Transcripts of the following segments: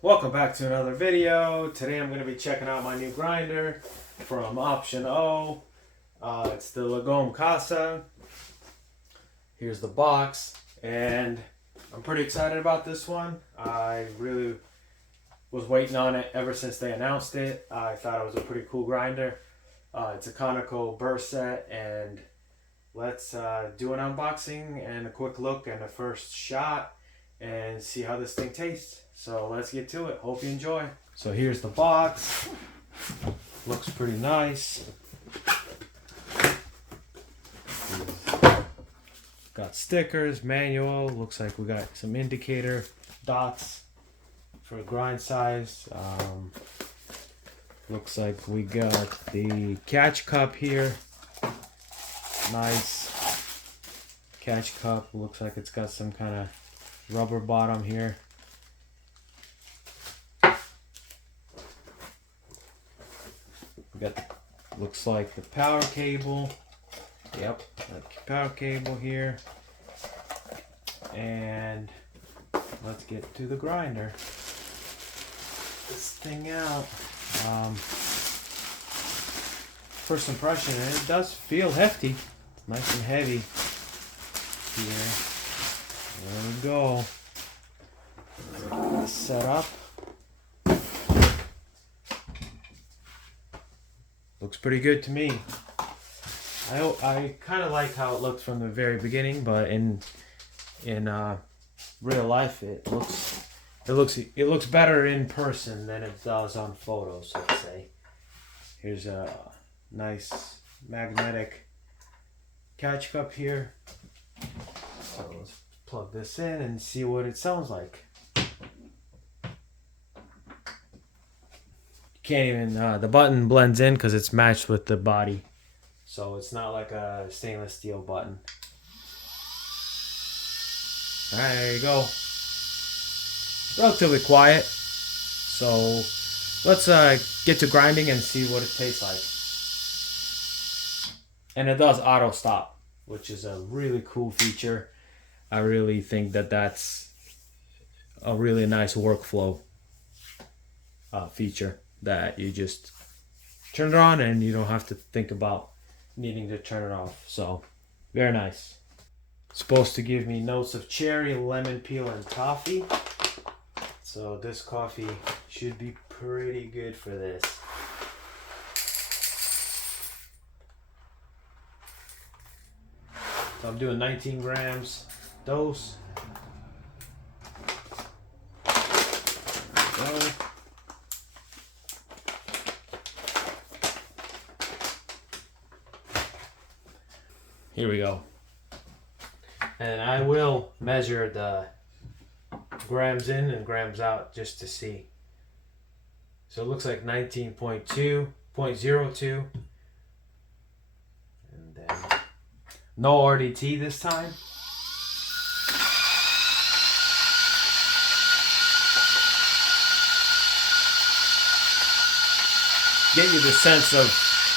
Welcome back to another video. Today I'm going to be checking out my new grinder from Option-O. It's the Lagom Casa. Here's the box, and I'm pretty excited about this one. I really was waiting on it ever since they announced it. I thought it was a pretty cool grinder. It's a conical burr set, and let's do an unboxing and a quick look and a first shot and see how this thing tastes. So let's get to it. Hope you enjoy. So here's the box. Looks pretty nice. Got stickers, manual. Looks like we got some indicator dots for grind size. Looks like we got the catch cup here. Nice catch cup. Looks like it's got some kind of rubber bottom here. We got, looks like the power cable. Yep, that power cable here. And let's get to the grinder. This thing out. First impression, it does feel hefty. Nice and heavy here. There we go. Get this set up. Looks pretty good to me. I kind of like how it looked from the very beginning, but in real life it looks better in person than it does on photos, let's say. Here's a nice magnetic catch cup here. So let's plug this in and see what it sounds like. Can't even, the button blends in because it's matched with the body. So it's not like a stainless steel button. Alright, there you go. Relatively quiet. So let's get to grinding and see what it tastes like. And it does auto stop, which is a really cool feature. I really think that that's a really nice workflow feature, that you just turn it on and you don't have to think about needing to turn it off. So very nice. It's supposed to give me notes of cherry, lemon peel, and coffee. So this coffee should be pretty good for this. So I'm doing 19 grams dose. There we go. Here we go. And I will measure the grams in and grams out just to see. So it looks like 19.2.02. And then no RDT this time. Get you the sense of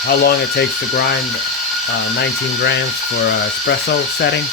how long it takes to grind 19 grams for espresso setting.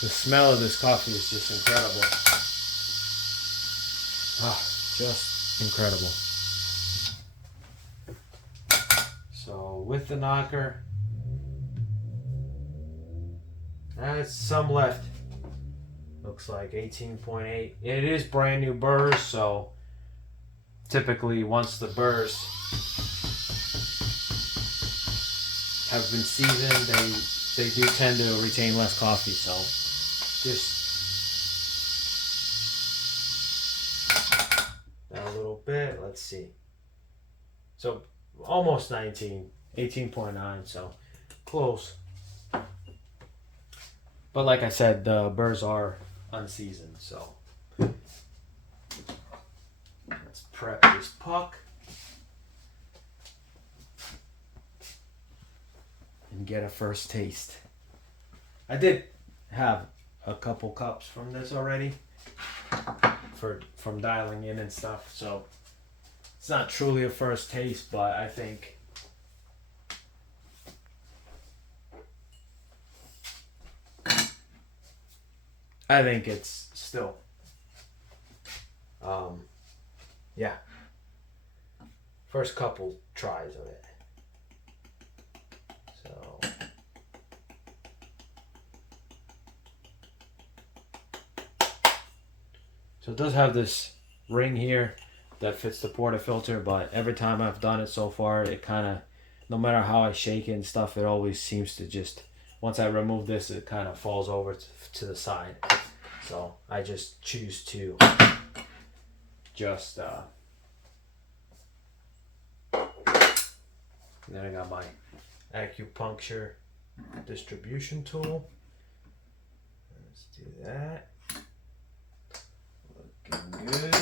The smell of this coffee is just incredible. Just incredible. So with the knocker, that's some left. Looks like 18.8. It is brand new burrs, so typically once the burrs have been seasoned, they do tend to retain less coffee. So just down a little bit. Let's see. So almost 19, 18.9, so close. But like I said, the burrs are unseasoned, so let's prep this puck and get a first taste. I did have a couple cups from this already from dialing in and stuff, so it's not truly a first taste, but I think it's still yeah, first couple tries of it. So it does have this ring here that fits the portafilter, but every time I've done it so far, it kind of, no matter how I shake it and stuff, it always seems to just, once I remove this, it kind of falls over to the side. So I just choose to just, then I got my acupuncture distribution tool. Let's do that. Looking good.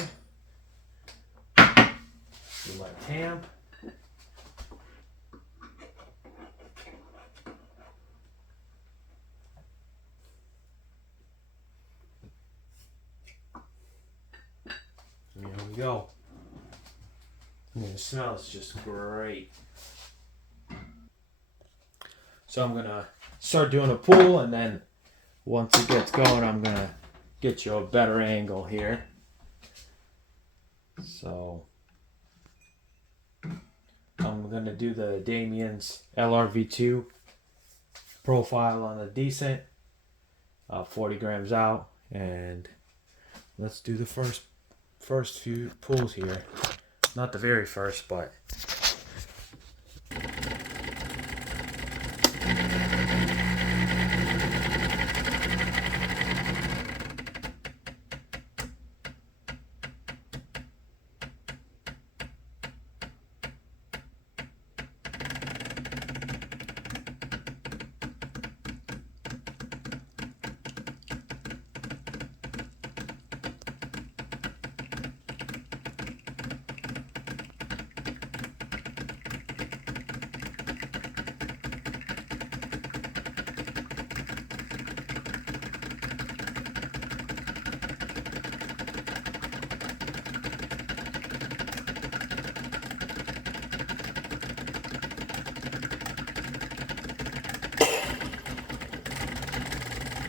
Do my tamp. There we go. And the smell is just great. So I'm gonna start doing a pull, and then once it gets going, I'm gonna get you a better angle here. So I'm gonna do the Damien's LRV2 profile on the decent, 40 grams out, and let's do the first few pulls here. Not the very first, but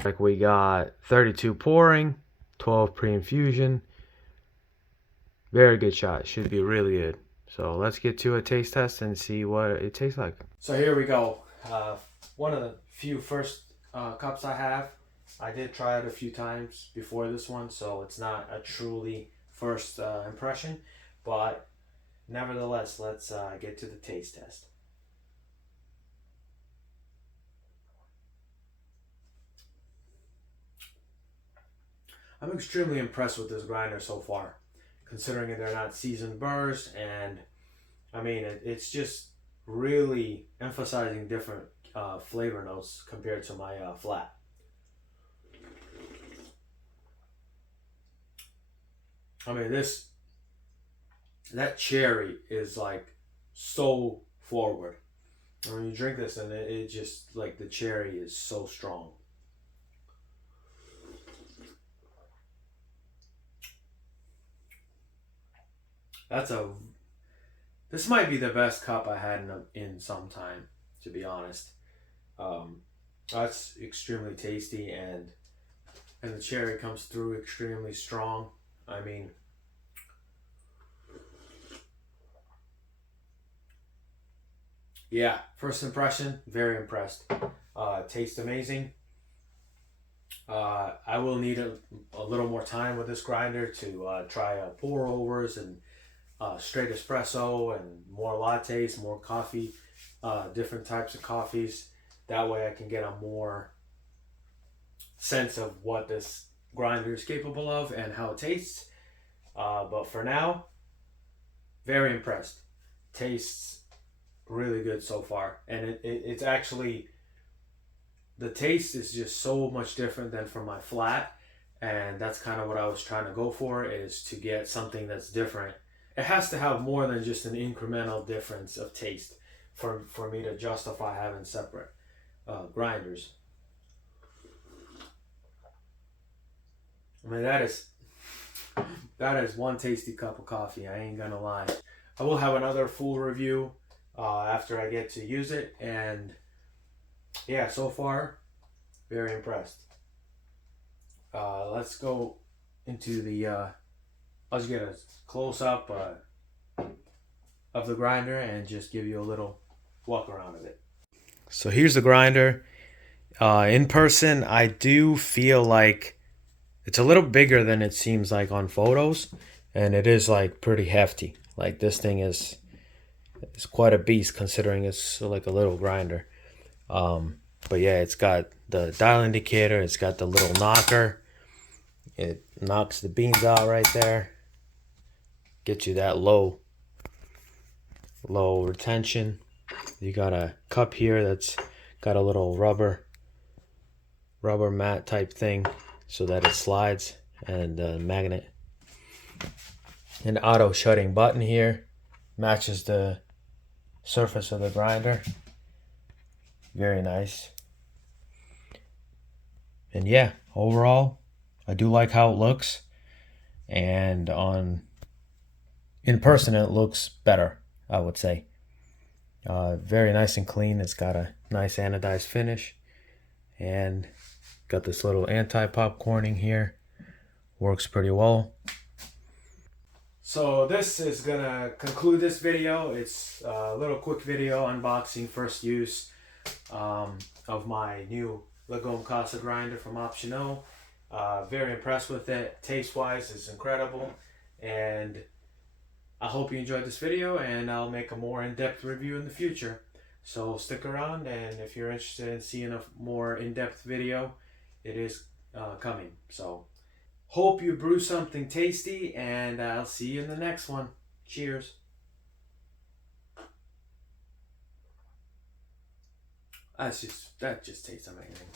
like we got 32 pouring, 12 pre-infusion. Very good shot. Should be really good. So let's get to a taste test and see what it tastes like. So here we go. One of the few first cups I have. I did try it a few times before this one, so it's not a truly first impression. But nevertheless, let's get to the taste test. I'm extremely impressed with this grinder so far, considering they're not seasoned burrs, and I mean it's just really emphasizing different flavor notes compared to my flat. I mean that cherry is like so forward. When you drink this, and it just like the cherry is so strong. This might be the best cup I had in some time, to be honest. That's extremely tasty, and the cherry comes through extremely strong. I mean, yeah, first impression, very impressed. Tastes amazing. I will need a little more time with this grinder to try pour overs and straight espresso and more lattes, more coffee, different types of coffees. That way I can get a more sense of what this grinder is capable of and how it tastes. But for now, very impressed. tastes really good so far. And it's actually, the taste is just so much different than from my flat. And that's kind of what I was trying to go for, is to get something that's different. It has to have more than just an incremental difference of taste for me to justify having separate grinders. I mean, that is one tasty cup of coffee. I ain't gonna lie. I will have another full review after I get to use it, and yeah, so far, very impressed. Let's go into the. Let's get a close up of the grinder and just give you a little walk around of it. So here's the grinder. In person, I do feel like it's a little bigger than it seems like on photos, and it is like pretty hefty. Like this thing is quite a beast considering it's like a little grinder. But yeah, it's got the dial indicator. It's got the little knocker. It knocks the beans out right there. Get you that low retention. You got a cup here that's got a little rubber mat type thing so that it slides, and a magnet. An auto shutting button here, matches the surface of the grinder. Very nice. And yeah, overall, I do like how it looks, and in person it looks better, I would say. Very nice and clean. It's got a nice anodized finish, and got this little anti-popcorning here. Works pretty well. So this is gonna conclude this video. It's a little quick video unboxing, first use of my new Lagom Casa grinder from Option-O. Very impressed with it. Taste wise, it's incredible, and I hope you enjoyed this video, and I'll make a more in-depth review in the future. So stick around, and if you're interested in seeing a more in-depth video, it is coming. So hope you brew something tasty, and I'll see you in the next one. Cheers. That just tastes amazing.